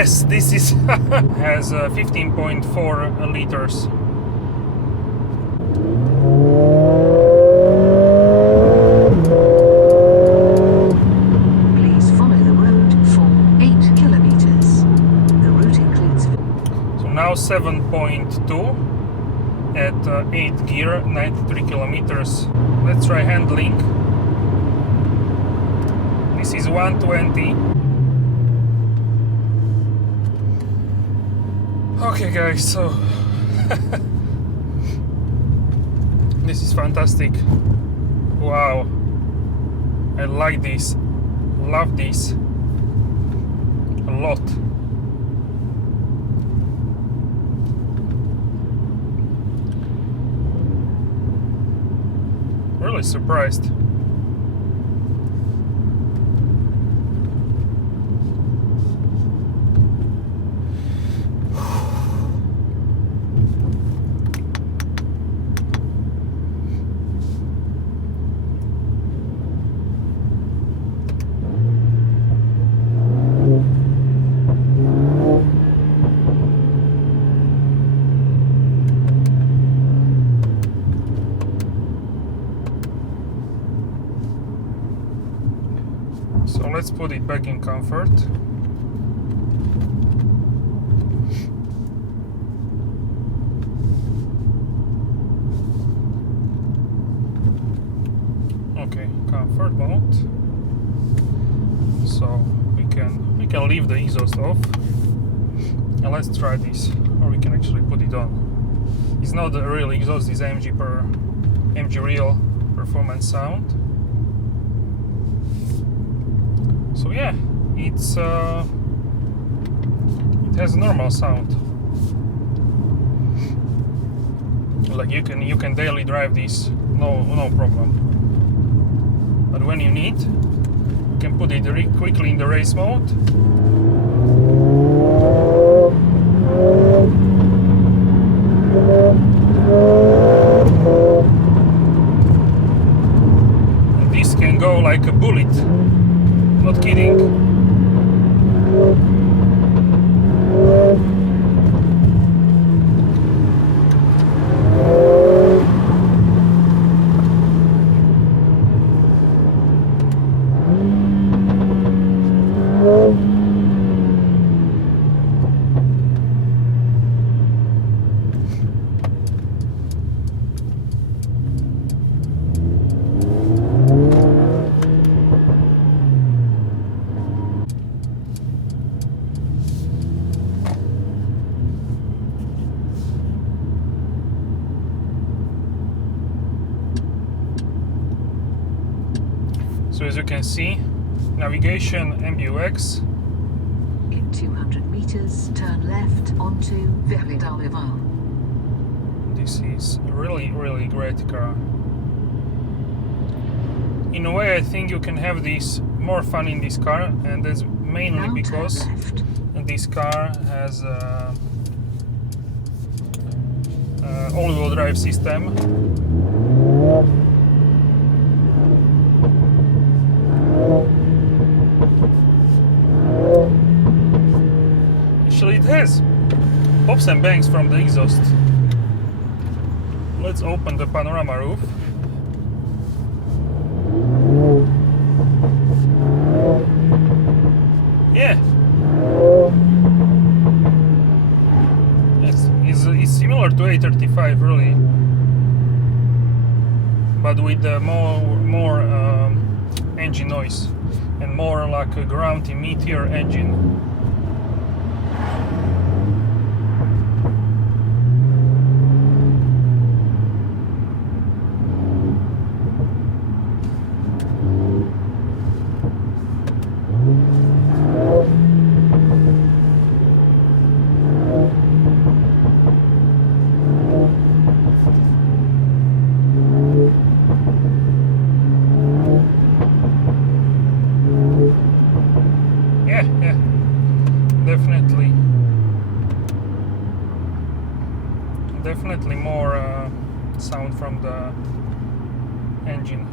Yes, this is has 15.4 liters. Please follow the road for 8 kilometers. The route includes... So now 7.2 at 8 gear, 93 kilometers. Let's try handling. This is 120. Okay guys, so this is fantastic. Wow, I like this, love this a lot. Really surprised. So let's put it back in comfort. Okay, comfort mode. So we can leave the exhaust off. And let's try this, or we can actually put it on. It's not the real exhaust, it's AMG real performance sound. So yeah, it has a normal sound. Like you can daily drive this, no problem. But when you need, you can put it quickly in the race mode. And this can go like a bullet. Not kidding. So as you can see, navigation MBUX. In 200 meters, turn left onto Verlet-d'Arlevin. This is a really great car. In a way, I think you can have this more fun in this car, and that's mainly Now because turn left. this car has all-wheel drive system. Actually, it has pops and bangs from the exhaust. Let's open the panorama roof. Yeah, it's similar to A35 really, but with more engine noise and more like a ground emitter engine. Yeah, definitely more sound from the engine.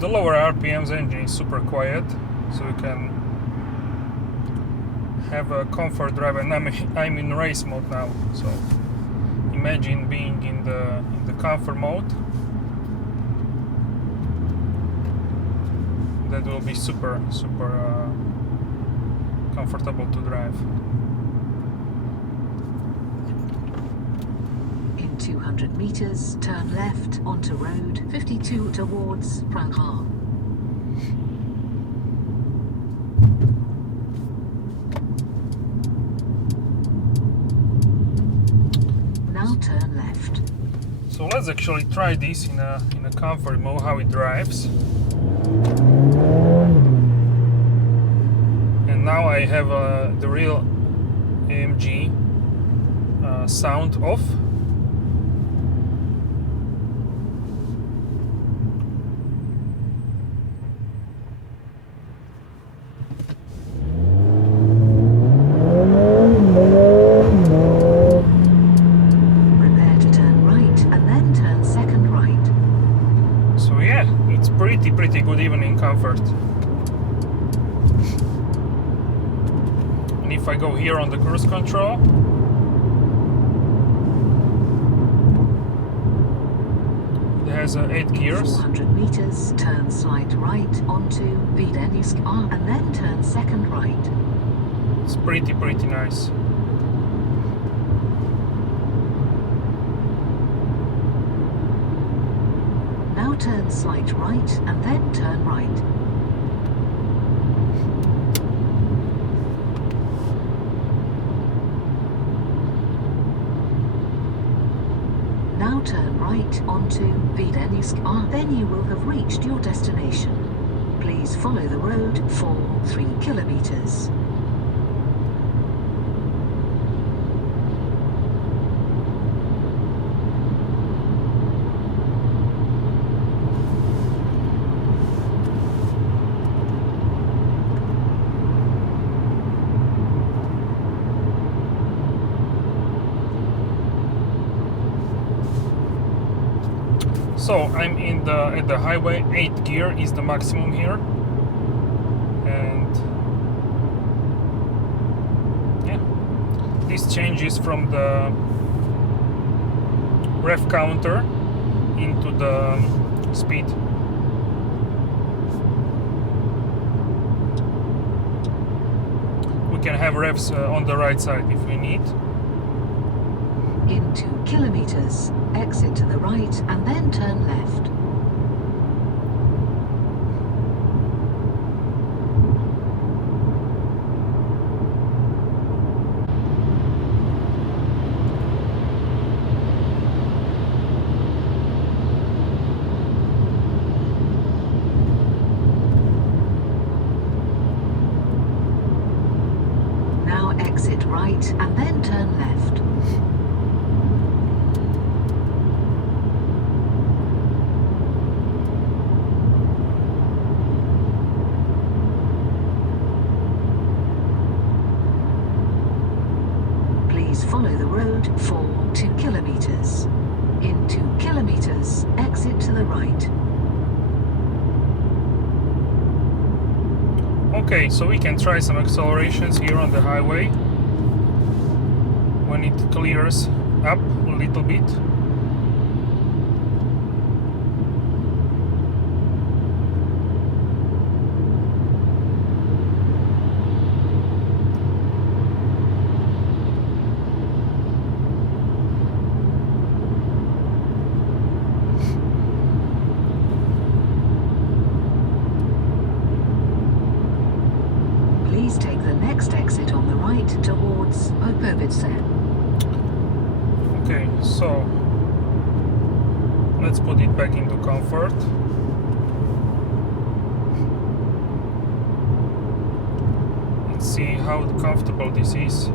the lower RPMs the engine is super quiet, so you can have a comfort drive, and I'm in race mode now, so imagine being in the comfort mode. That will be super comfortable to drive. In 200 meters, turn left onto road 52 towards Brno. Now turn left. So let's actually try this in a comfort mode, how it drives. And now I have the real AMG sound off. Prepare to turn right and then turn second right. So yeah, it's pretty good even in comfort. And if I go here on the cruise control, it has 8 gears. 400 meters, turn slight right onto Videnisk and then turn second right. It's pretty nice. Now turn slight right and then turn right. Now turn right onto Videnisk, then you will have reached your destination. Please follow the road for 3 kilometers. So I'm at the highway. 8 gear is the maximum here, and yeah, this changes from the rev counter into the speed. We can have revs on the right side if we need. In 2 kilometers, exit to the right and then turn left. Now exit right and then turn left. Follow the road for 2 kilometers. In 2 kilometers, exit to the right. Okay, so we can try some accelerations here on the highway when it clears up a little bit. Take the next exit on the right towards Mercedes. Okay, so let's put it back into comfort. And see how comfortable this is.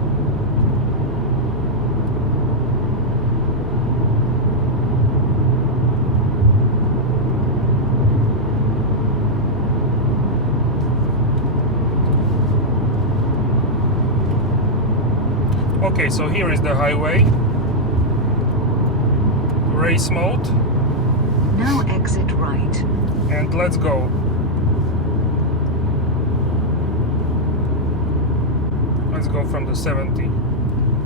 Okay, so here is the highway, race mode. Now exit right. And let's go. Let's go from the 70.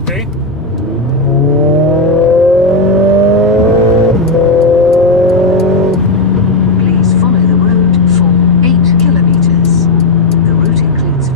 Okay?